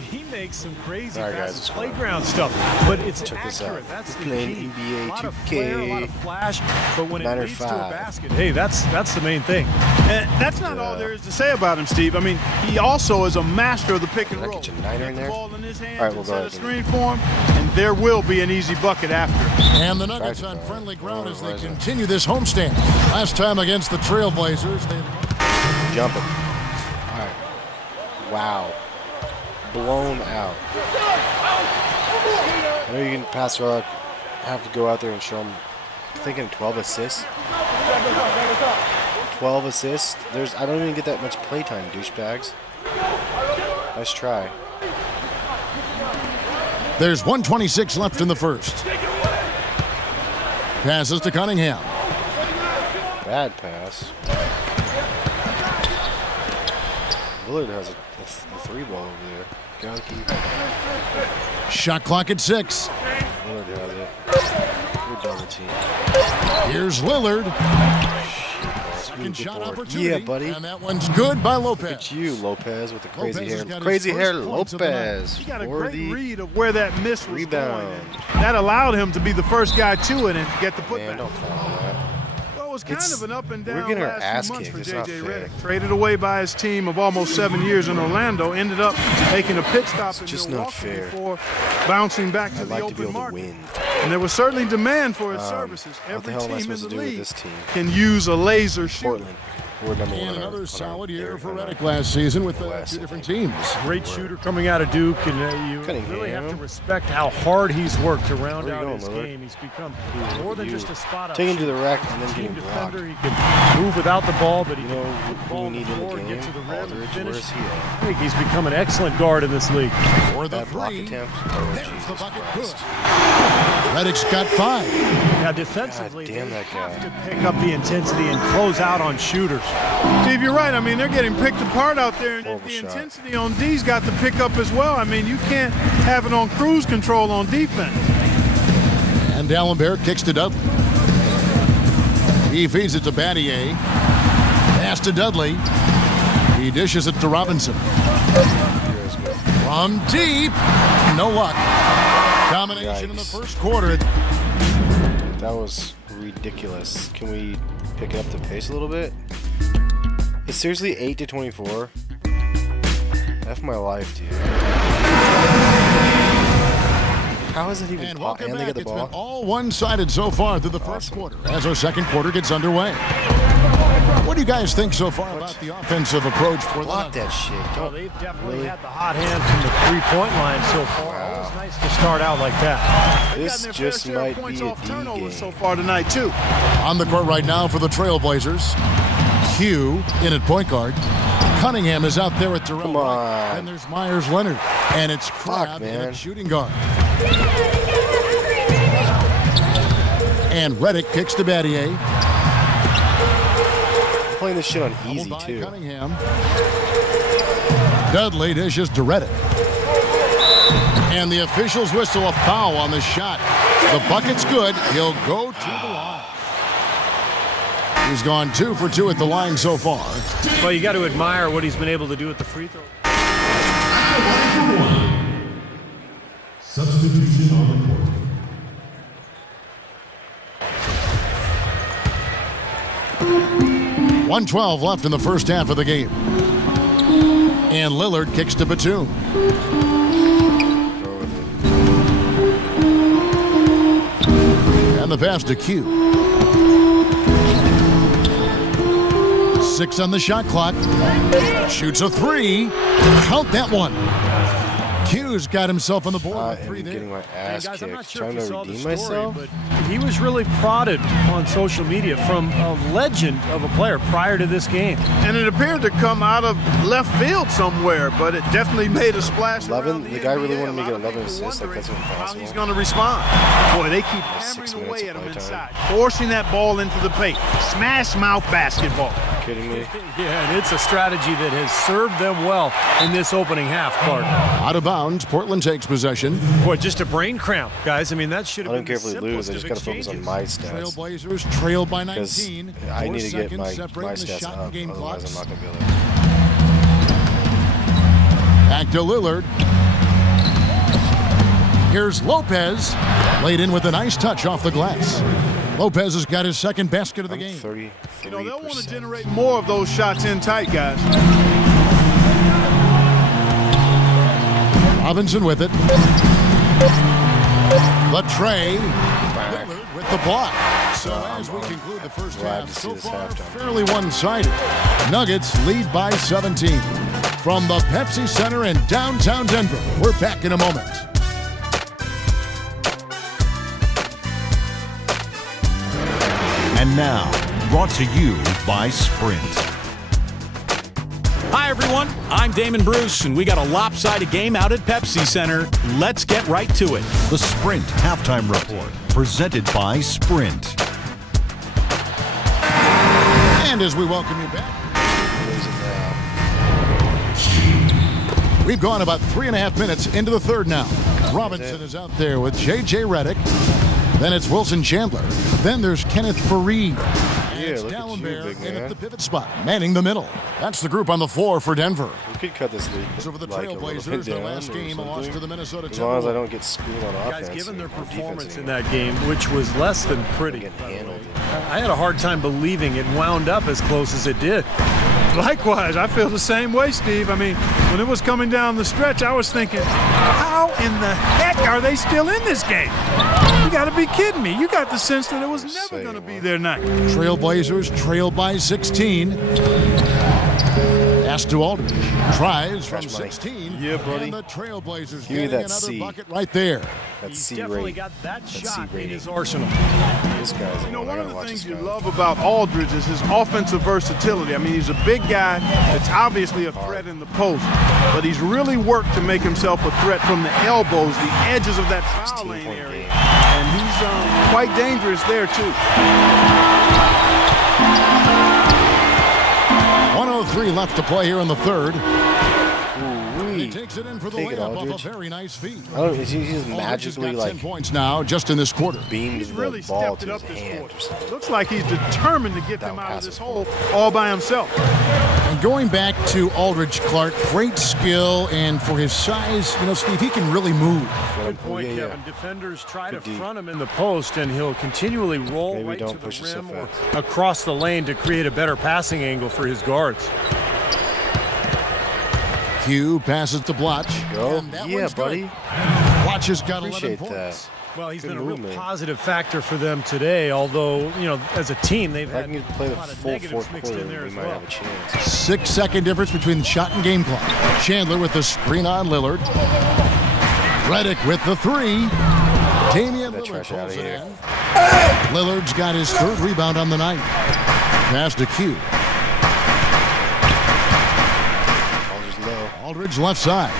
He makes some crazy passes, playground stuff, but it's accurate. That's the key. NBA a lot 2K, of flair, a lot of flash, but when it leads to a 5. basket, hey, that's the main thing. And that's not all there is to say about him, Steve. I mean, he also is a master of the pick and roll. Get your niner in there. The ball in his hands, all right, we'll go set a ahead. screen for him, and there will be an easy bucket after. And the Nuggets on friendly ground as they continue this homestand. Last time against the Trailblazers, they jumping. All right. Wow. Blown out. I know you can pass rock, have to go out there and show them. I'm thinking 12 assists. 12 assists. I don't even get that much playtime, douchebags. Nice try. There's 1:26 left in the first. Passes to Cunningham. Bad pass. Willard has a 3-ball over there. Gotta keep. Shot clock at 6. Willard has it. Good double team. Here's Lillard. Second shot board. opportunity. Yeah, buddy. And that one's good by Lopez. Look at you, Lopez, with the crazy Lopez hair. Crazy hair, Lopez. He got a For great the read of where that miss was rebound. going. And that allowed him to be the first guy to it and get the Man, putback. don't foul on that. Well, it was kind of an up and down we're getting our last ass few months kicked. for It's not J.J. fair. Redick. Traded away by his team of almost 7 years in Orlando, ended up making a pit stop in just not Milwaukee fair. before bouncing back to I'd the like to be open able to market. win. And there was certainly demand for his services. What the Every hell am I team in supposed the to do with league this team? can use a laser shooter. Portland. We're number one. And on another our- solid on our- year for on our- Redick last season with West, two I different think. teams. Great shooter coming out of Duke, and you really have to Cunningham. respect how hard he's worked to round Where you out going, his Lillard? game. He's become more than just a spot-up Take him to shooter. the rack and then Team get him blocked. defender, he can move without the ball, but he You can know put the who ball we on need the in the floor, game? get to the rim, and Aldridge, finish. where's he at? I think he's become an excellent guard in this league. For the That block three. attempt. Oh, There's the Jesus bucket Christ. good. Redick's got 5. Now, defensively, God damn they that guy. have to pick up the intensity and close out on shooters. Steve, you're right. I mean, they're getting picked apart out there, and Horrible the shot. intensity on D's got to pick up as well. I mean, you can't have it on cruise control on defense. And D'Alembert kicks to Dudley. He feeds it to Battier. Pass to Dudley. He dishes it to Robinson. From deep. No luck. Domination in the Yikes. first quarter. That was ridiculous. Can we pick up the pace a little bit? It's seriously 8-24. F my life, dude. How is it even And possible? welcome And they back. get the It's been ball. all one-sided so far through the first quarter as our second quarter gets underway. What do you guys think so far about the offensive approach for the Block Nuggets? that shit. Well, Don't. they've definitely Really? had the hot hand from the three-point line so far. Always nice to start out like that. They've This gotten their just fair share of might points be a off D turnovers game. so far tonight, too. On the court right now for the Trailblazers. Hugh in at point guard. Cunningham is out there at Terrell. Come White. on. And there's Myers Leonard. And it's Crabbe in man. at shooting guard. And Redick kicks to Battier. I'm playing this shit on easy, Doubled by too. Cunningham. Dudley dishes to Redick. And the officials whistle a foul on the shot. The bucket's good. He'll go to the line. He's gone 2 for 2 at the line so far. Well, you got to admire what he's been able to do at the free throw. Substitution on the court. .112 left in the first half of the game. And Lillard kicks to Batum. And the pass to Q. 6 on the shot clock. Shoots a 3. Count that one. Q's got himself on the board I with 3 am there. getting my And ass guys, I'm not kicked. sure if Trying you to saw the redeem story, myself. but he was really prodded on social media from a legend of a player prior to this game. And it appeared to come out of left field somewhere, but it definitely made a splash 11 around the guy really NBA. wanted me to A get lot of 11 people assists, like, that's wondering impossible. how he's going to respond. Boy, they keep 6 hammering minutes away of at him playtime. inside, forcing that ball into the paint. Smash mouth basketball. Kidding me? Yeah, and it's a strategy that has served them well in this opening half, Clark. Out of bounds, Portland takes possession. Boy, just a brain cramp, guys. I mean, that should I have don't been care the if we lose. simplest I just of got to focus on exchanges. my stats. Trailblazers trailed by Because 19. I 4 need to get seconds my separating the stats shot and up. game Otherwise, I'm clocks. not going to be able to. Back to Lillard. Here's Lopez, laid in with a nice touch off the glass. Lopez has got his second basket of the game. 33%. You know, they'll want to generate more of those shots in tight, guys. Robinson with it. Latrey with the block. So as we conclude the first half, so far fairly one-sided. Nuggets lead by 17. From the Pepsi Center in downtown Denver, we're back in a moment. And now, brought to you by Sprint. Hi, everyone. I'm Damon Bruce, and we got a lopsided game out at Pepsi Center. Let's get right to it. The Sprint Halftime Report, presented by Sprint. And as we welcome you back, we've gone about 3.5 minutes into the third now. Robinson is out there with J.J. Redick. Then it's Wilson Chandler. Then there's Kenneth Faried. Yeah, it's look at you, Dallenberg big in man. at the pivot spot, manning the middle. That's the group on the floor for Denver. We could cut this lead. So for the like, a little Trailblazers, bit their down last or game, a loss something. to the Minnesota As long as I Timberwolves. don't get screwed on offense. Guys, given their or performance defense in that game, which was less than pretty, Getting by the way, handled. I had a hard time believing it wound up as close as it did. Likewise, I feel the same way, Steve. I mean, when it was coming down the stretch, I was thinking, how in the heck are they still in this game? You got to be kidding me. You got the sense that it was never going to be their night. Trailblazers trail by 16. Pass to Aldridge. Tries from Fresh money. 16. Yeah, buddy. And the Trailblazers Give me getting that another C. bucket right there. That's He's C definitely rate. got that That's shot C in rating. his arsenal. This guy's You know, one of the watch things this you guy. love about Aldridge is his offensive versatility. I mean, he's a big guy that's obviously a threat in the post, but he's really worked to make himself a threat from the elbows, the edges of that foul lane 16-point area. game. And he's quite dangerous there, too. 103 left to play here in the third. He Ooh-wee. takes it in for the Take it, layup off Aldridge. a very nice feed. I don't know, he's just Aldridge has magically got 10 like points now just in this quarter. beamed He's the really ball stepped it to up his this hand quarter. or something. Looks like he's determined to get them Down out of pass this it. hole all by himself. And going back to Aldridge Clark, great skill, and for his size, you know, Steve, he can really move. Good point, Yeah, yeah. Kevin. Defenders try Good to D. front him in the post, and he'll continually roll Maybe right don't to push it the so rim or fast. across the lane to create a better passing angle for his guards. Q passes to Blotch. Go. And that Yeah, one's good. buddy. Blotch has got 11 Appreciate points. that. Well, he's Good been a movement. real positive factor for them today, although, you know, as a team, they've If I had can play the a lot of full negatives fourth mixed quarter, in there we as might well. have a chance. 6-second difference between shot and game clock. Chandler with the screen on Lillard. Redick with the three. Damian Get that Lillard trash outta pulls it here. in. Lillard's got his third rebound on the night. Pass to Q. Aldridge low. Aldridge left side.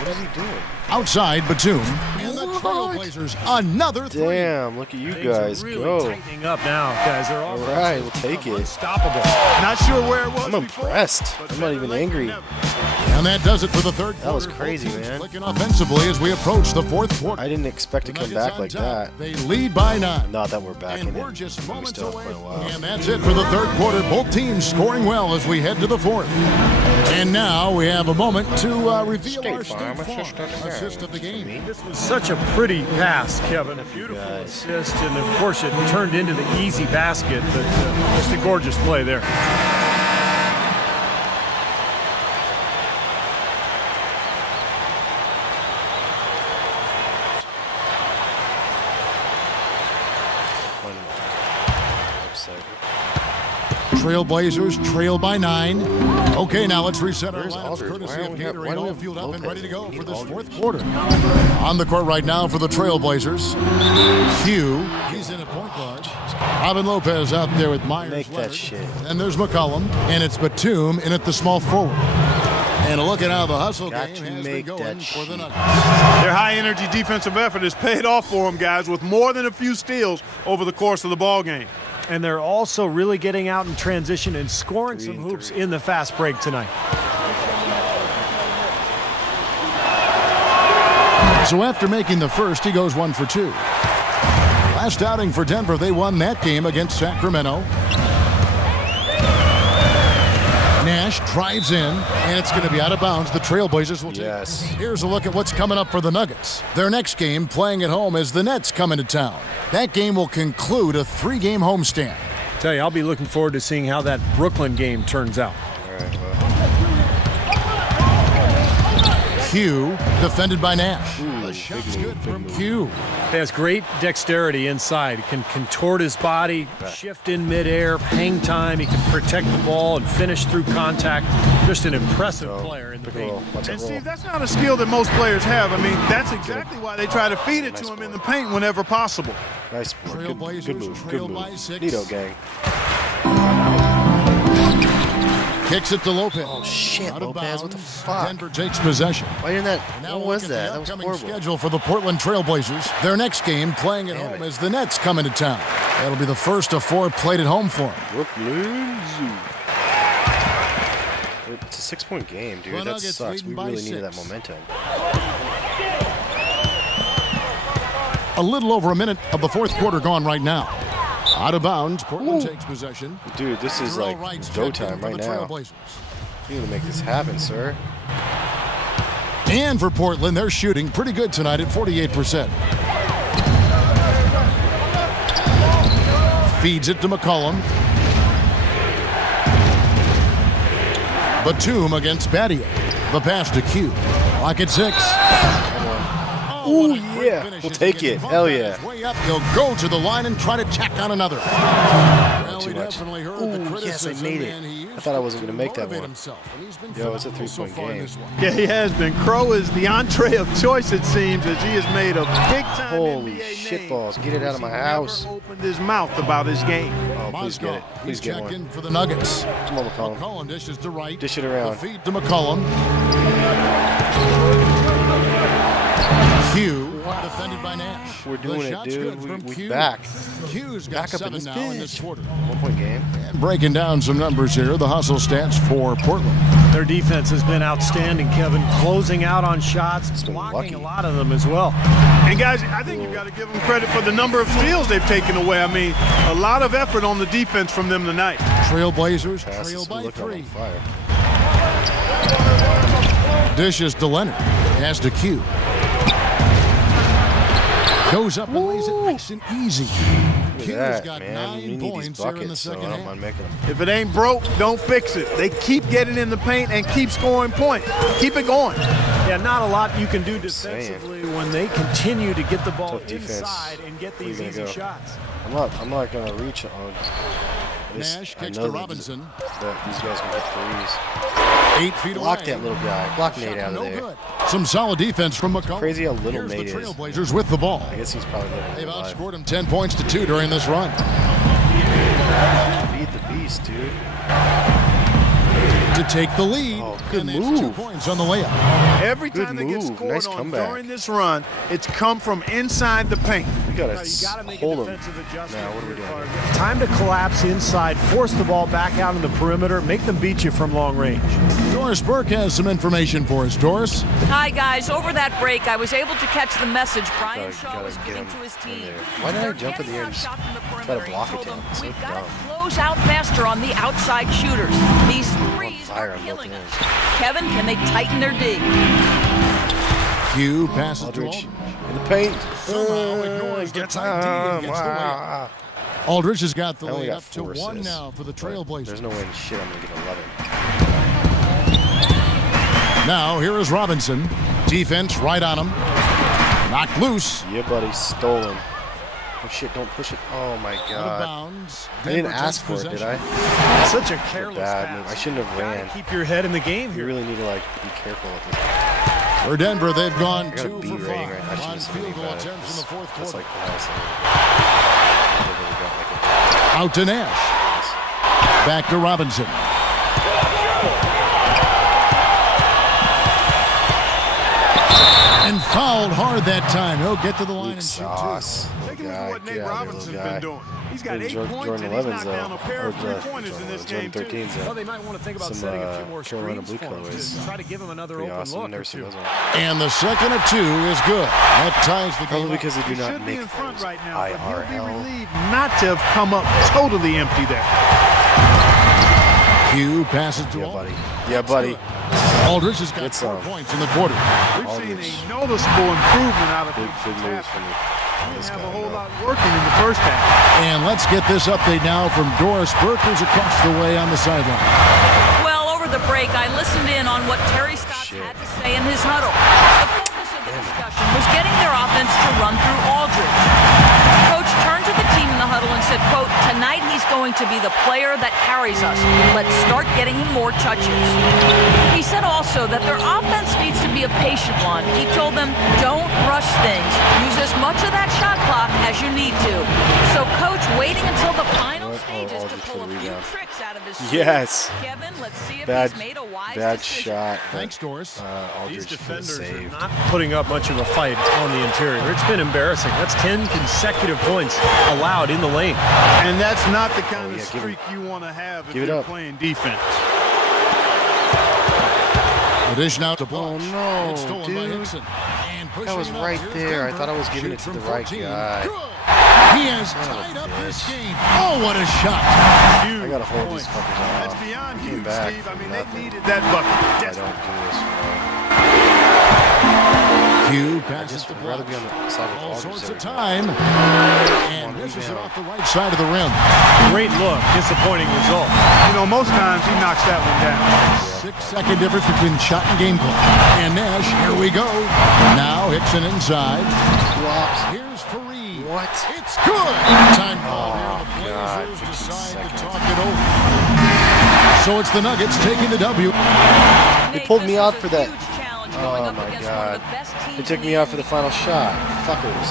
What is he doing? Outside Batum. And the Trailblazers another three. Damn, look at you Things are guys really go. tightening up now, guys. They're all right, we'll take it. unstoppable. Not sure where it was I'm before, impressed. but I'm not better even late than angry. never. And that does it for the third quarter. That was Both crazy, teams man. Clicking offensively as we approach the fourth quarter. I didn't expect to The come Nuggets back on like top. that. They lead by 9. Not that we're back And in we're it. just We moments still have away. quite a while. And that's it for the third quarter. Both teams scoring well as we head to the fourth. And now we have a moment to reveal our State Farm assist of the game. This was such a pretty pass, Kevin. A beautiful guys. assist, and of course it turned into the easy basket, but just a gorgeous play there. Upset. Trailblazers trail by 9. Okay, now let's reset our Where's lineups Aldridge? courtesy Why of don't we have- why Gatorade, don't we all have fueled up and Lopez? ready to go We for need this Aldridge. fourth quarter. On the court right now for the Trailblazers. Q, he's in at point guard. Robin Lopez out there with Myers. Make that Leonard. shit. And there's McCollum, and it's Batum in at the small forward. And look at how the hustle Got game to has been make going that for the shit. Nuggets. Their high-energy defensive effort has paid off for them, guys, with more than a few steals over the course of the ball game. And they're also really getting out in transition and scoring 3 some and hoops 3. in the fast break tonight. So after making the first, he goes 1 for 2. Last outing for Denver, they won that game against Sacramento. Nash drives in, and it's going to be out of bounds. The Trailblazers will take it. Yes. Here's a look at what's coming up for the Nuggets. Their next game, playing at home, is the Nets coming to town. That game will conclude a 3-game homestand. Tell you, I'll be looking forward to seeing how that Brooklyn game turns out. All right, well. Q, defended by Nash. Ooh, The shot's big good move, from big move. Q. He has great dexterity inside. He can contort his body, shift in midair, hang time. He can protect the ball and finish through contact. Just an impressive player in the Pick and roll. paint. Watch it And roll. Steve, that's not a skill that most players have. I mean, that's exactly why they try to feed it to him in the paint whenever possible. Nice board. Trailblazers Good move. trail Good by move. 6. Nito gang. Kicks it to Lopez. Oh, shit, Out of Lopez. What the bounds. fuck? Denver takes possession. Why didn't that? Now What we'll was look at that? the That was upcoming horrible. schedule for the Portland Trailblazers. Their next game, playing at Damn home, it. is the Nets coming to town. That'll be the first of 4 played at home for them. Brooklyn Zoo. It's a 6-point game, dude. The That Nuggets sucks. leading We by really needed 6. that momentum. A little over a minute of the fourth quarter gone right now. Out of bounds, Portland takes possession. Dude, this is Terrell like Wright's go checked in time for right the now. Trailblazers. You need to make this happen, sir. And for Portland, they're shooting pretty good tonight at 48%. Feeds it to McCollum. Batum against Battier. The pass to Q. Lock at 6. Ooh, yeah. We'll take it. Hell yeah. Way up, he'll go to the line and try to tack on another. Well, Too he much. definitely heard the Ooh, yes, I criticism, made it. and he I thought I wasn't going to make that motivate one. himself, and he's been Yo, it's a phenomenal so 3-point far in game. this one. Yeah, he has been. Crow is the entree of choice, it seems, as he has made a big-time Holy NBA shit name. balls. Get it out of my He's house. never opened his mouth about his game. Oh, please get it. Mozgov, Please he's get checked one. in for the Nuggets. Come on, McCollum. McCollum dishes to right. Dish it around. The feed to McCollum. Q, defended by Nash. We're doing The it, shot's dude. good from We Q. back. Q's got Back up in 7 this now in this bitch. quarter. 1-point game. And breaking down some numbers here, the hustle stats for Portland. Their defense has been outstanding, Kevin. Closing out on shots, been blocking lucky. a lot of them as well. And guys, I think you've got to give them credit for the number of steals they've taken away. I mean, a lot of effort on the defense from them tonight. Trailblazers Passes. trail by Look, I'm 3. on fire. Dishes to Leonard. Pass to Q. Goes up and lays it nice and easy. Look Q's at that, got man. 9 We need these points here in the buckets, so I second don't half. mind making them. If it ain't broke, don't fix it. They keep getting in the paint and keep scoring points. Keep it going. Yeah, not a lot you can do saying. defensively when they continue to get the ball Tough defense. inside and get Where you these gonna easy go? shots. I'm not gonna reach on this. Nash I kicks know to that Robinson. these guys can hit threes. 8 feet Block away. that little guy. Block Shot Nate out of no there. good. Some solid defense from McCollum. Crazy how little Here's Nate the is. Trailblazers with the ball. I guess he's probably They've living alive. outscored him 10 points to 2 during this run. Beat the beast, dude. To take the lead. Oh, good and that's 2 move. points on the layup. Every Good time they get move. scored Nice on comeback. during this run, it's come from inside the paint. We gotta You got to make a hold him. defensive adjustment. Now, what are we here, doing? Clark. Time to collapse inside, force the ball back out in the perimeter, make them beat you from long range. Doris Burke has some information for us. Doris? Hi, guys. Over that break, I was able to catch the message Brian Gotta- Shaw gotta was get giving him to his in team. there. Why did I They're jump in the getting air out and just shots from the try to perimeter. block He it told to him? them, It's so we've got dumb. to close out faster on the outside shooters. These threes fire are on both killing us. ends. Kevin, can they tighten their D? Q passes to Aldridge Aldridge. in the paint. Somehow ignores the Get tight D and time. gets the layup. Aldridge has got the I only lead got up to 4 1 assists, now for the but Trailblazers. There's no way in shit I'm gonna get 11. Now here is Robinson. Defense right on him. Knocked loose. Yeah, buddy, stolen. Oh shit! Don't push it. Oh my Out of god! bounds. I didn't Denver ask takes for it, did possession. I? Such a careless bad pass. move. I shouldn't have Gotta ran. keep your head in the game You here. really need to like be careful with this. For Denver, they've gone I got a 2 B for rating 5 right now. I shouldn't on have said field anything goal about it. attempts in the fourth That's quarter. like the highest I really got like Out to Nash. Back to Robinson. And fouled hard that time. He'll get to the line Luke and shoot 2. Sauce. Take a look Guy, at what Nate get out of here, Robinson's little guy. been doing. He's got And 8 Jordan points, and he's 11's knocked down a pair of or three-pointers in this Jordan game, too. 13's Well, they might want to think about some, setting a few more Carolina screens blue for him colorways. to try to give him another Pretty open awesome. look Never or seen two. those ones. And the second of 2 is good. That ties the Probably game up. because they do He not should be make in front those right now, but he'll be IRL. relieved not to have come up totally empty there. Hugh passes to Yeah, buddy. Yeah, buddy. Aldridge has got Good 4 song. points in the quarter. We've seen a noticeable improvement out of Big, these big moves taps. from We this didn't have guy. a whole no. lot working in the first half. And let's get this update now from Doris Burkers across the way on the sideline. Well, over the break, I listened in on what Terry Stotts Shit. had to say in his huddle. The focus of the discussion was getting their offense to run through Aldridge. Coach turned to the team in the huddle and said, quote, tonight he's going to be the player that carries us. Let's start getting him more touches. He said also that their offense needs to be a patient one. He told them, don't rush things. Use as much of that shot clock as you need to. So Coach waiting until the final stages to Aldridge pull for a the few rebound. tricks out of his suit. Yes. Kevin, let's see if Bad, he's made a wise bad decision. shot. Thanks, Doris. Aldridge These defenders saved. are not putting up much of a fight on the interior. It's been embarrassing. That's 10 consecutive points allowed in the lane. And that's not the kind of yeah, give streak you want to have if give it you're up. playing defense. The dish now to Blanche. Oh, no, It's stolen by dude. Hickson. And That was pushing it up. right Here's there. I Denver. thought I was giving it Shoot to the from right 14. guy. Good. He has tied up this game. Oh, what a shot. Huge I gotta hold points. these fuckers That's off. beyond Came huge, back Steve. I from mean, they nothing. needed that bucket. I Desperate. don't do this, Hugh I passes just to would rather be on Blanche. the side with All Aldridge sorts every of time. time. And misses it off the right side of the rim. Great look, disappointing result. You know, most times he knocks that one down. 6-second difference between shot and game clock. And Nash, here we go. Now Hickson inside. Flops. Here's Fareed. What? It's good. Time call here. The God, Blazers 15 decide to seconds. talk it over. So it's the Nuggets taking the W. They pulled me This out was for a that. huge challenge going Oh up my against one of God. the best They teams took in me the out for the final shot. Fuckers.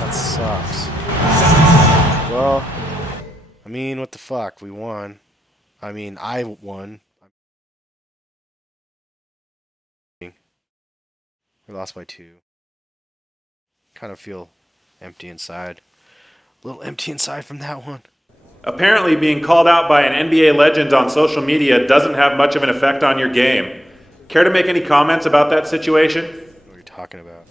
That sucks. Well, I mean, what the fuck? We won. I mean, I won. We lost by 2. Kind of feel empty inside. A little empty inside from that one. Apparently, being called out by an NBA legend on social media doesn't have much of an effect on your game. Care to make any comments about that situation? What are you talking about?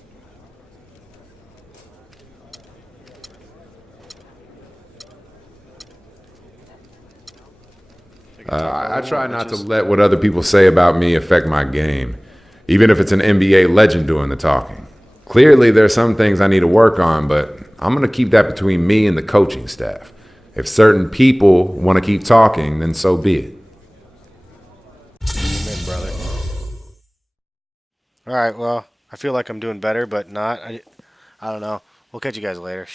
I try not to let what other people say about me affect my game, even if it's an NBA legend doing the talking. Clearly, there are some things I need to work on, but I'm going to keep that between me and the coaching staff. If certain people want to keep talking, then so be it. Amen, brother. All right, well, I feel like I'm doing better, but not. I don't know. We'll catch you guys later.